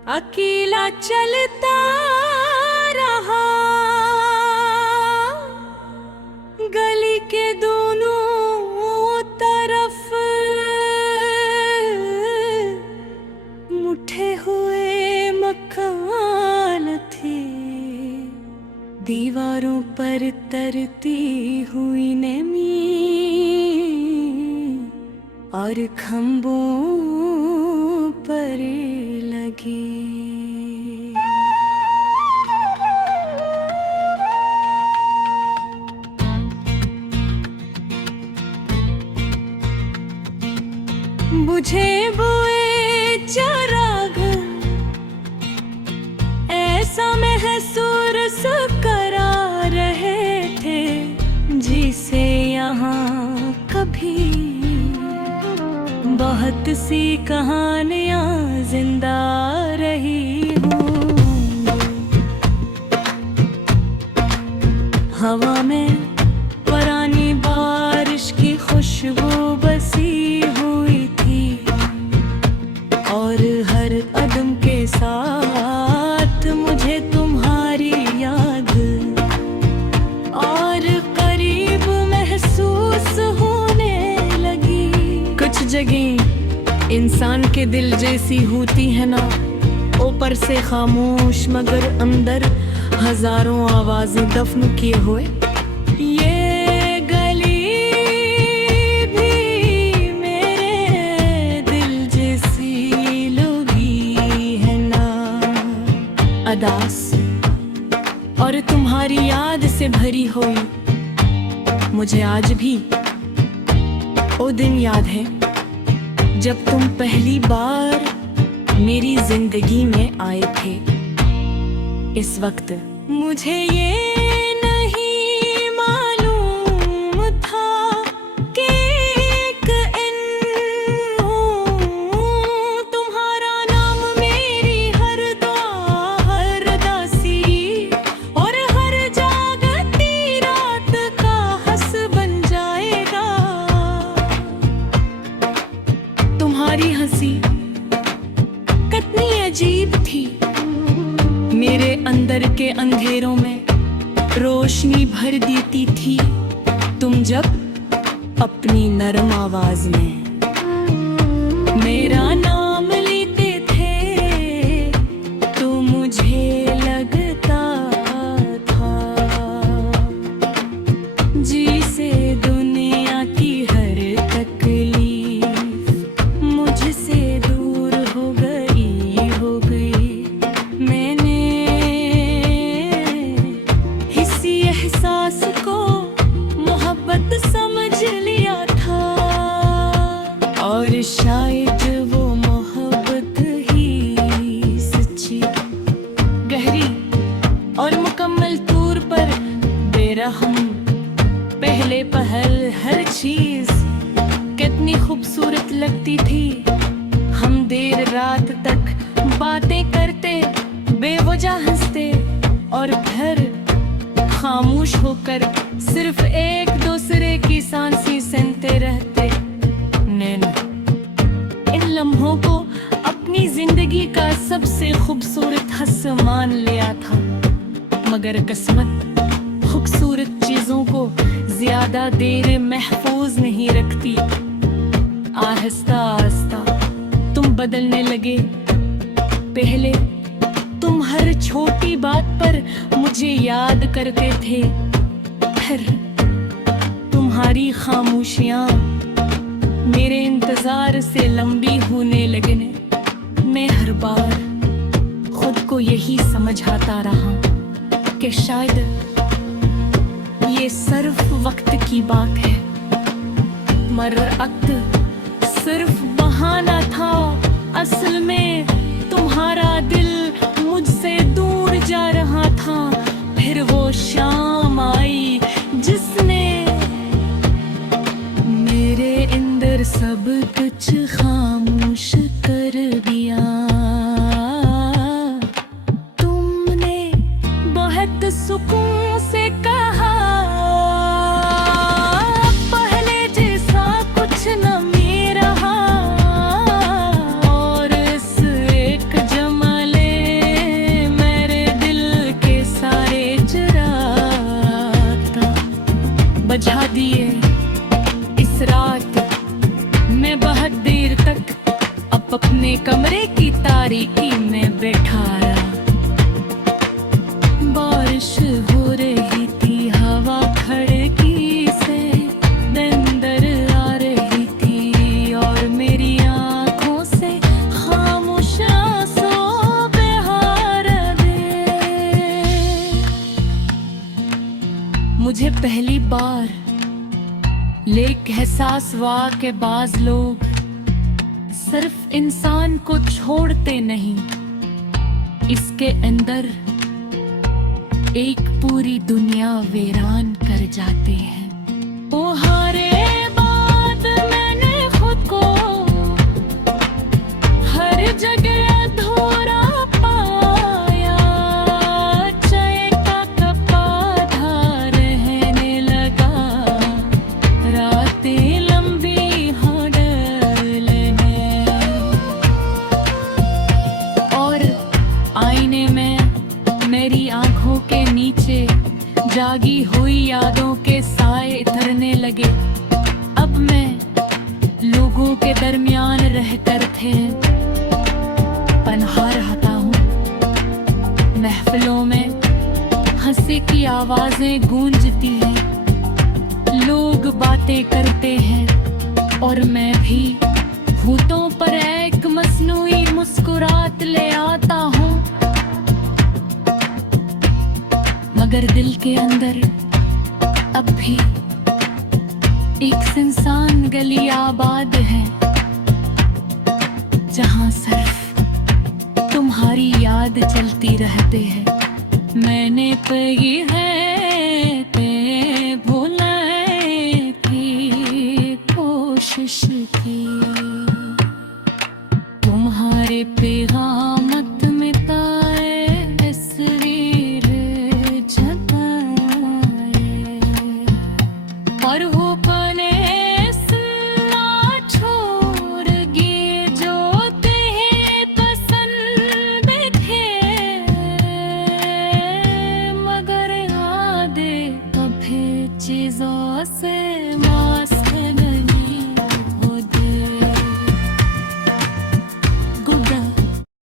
अकेला चलता रहा गली के दोनों तरफ, मुठे हुए मकान थे, दीवारों पर तरती हुई नमी और खंभों पर लगी। बुझे बुए चिराग ऐसा महसूस करा रहे थे जिसे यहाँ कभी बहुत सी कहानियां जिंदा रही हूँ। हवा में पुरानी बारिश की खुशबू बसी हुई थी और हर कदम के साथ मुझे तुम्हारी याद और करीब महसूस होने लगी। कुछ जगह इंसान के दिल जैसी होती है ना, ऊपर से खामोश मगर अंदर हजारों आवाजें दफन किए हुए। ये गली भी मेरे दिल जैसी लगी है ना, अदास और तुम्हारी याद से भरी हुई। मुझे आज भी वो दिन याद है जब तुम पहली बार मेरी जिंदगी में आए थे। इस वक्त मुझे ये नहीं मालूम था कि एक इन हूँ। तुम्हारा नाम मेरी हर दुआ, हर दासी और हर जागती रात का हंस बन जाएगा। तुम्हारी हंसी कितनी अजीब थी, मेरे अंदर के अंधेरों में रोशनी भर देती थी तुम जब अपनी नरम आवाज में मेरा नाम लेते थे तो मुझे लगता था जिसे दुनिया की हर तकलीफ मुझसे दूर हो गई। मैंने इसी एहसास को मोहब्बत समझ लिया था और शायद वो मोहब्बत ही सच्ची, गहरी और मुकम्मल तौर पर बेरहम। पहले पहल हर चीज कितनी खूबसूरत लगती थी। हम देर रात तक बातें करते, बेवजह हंसते और फिर खामोश होकर सिर्फ एक दूसरे की सांसें सुनते रहते। नैना इन लम्हों को अपनी जिंदगी का सबसे खूबसूरत हिस्सा मान लिया था, मगर किस्मत खूबसूरत चीजों को ज्यादा देर महफूज नहीं रखती। आहिस्ता आहिस्ता तुम बदलने लगे। पहले तुम हर छोटी बात पर मुझे याद करते थे, फिर तुम्हारी खामोशियां मेरे इंतजार से लंबी होने लगने। मैं हर बार खुद को यही समझाता रहा कि शायद ये सिर्फ वक्त की बात है, मगर वक्त सिर्फ बहाना था। असल में तुम्हारा दिल मुझसे दूर जा रहा था। फिर वो शाम आई जिसने मेरे अंदर सब कुछ खामोश कर दिया। तुमने बहुत सुकून से कहा पहले जैसा कुछ न मेरा, और इस बारीकी में बैठाया। बारिश हो रही थी, हवा खिड़की से अंदर आ रही थी और मेरी आंखों से खामोश आंसू बहा रहे। मुझे पहली बार लेक एहसास हुआ के बाज लोग सिर्फ इंसान को छोड़ते नहीं, इसके अंदर एक पूरी दुनिया वीरान कर जाते हैं। ओ हारे बाद मैंने खुद को हर जगह अधूरा पाया। चाय का कप आधा रहने लगा, रातें लंबी हो डरने और आईने में मेरी आंखों के नीचे जागी हुई यादों के साए उतरने लगे। अब मैं लोगों के दरमियान रहकर थे पनहा रहता हूँ। महफिलों में हंसी की आवाजें गूंजती हैं, लोग बातें करते हैं और मैं भी होठों पर एक मस्नूई मुस्कुराहट ले आता हूँ। मगर दिल के अंदर अब भी एक सुनसान गली आबाद है, जहां सिर्फ तुम्हारी याद चलती रहती है। मैंने पाई है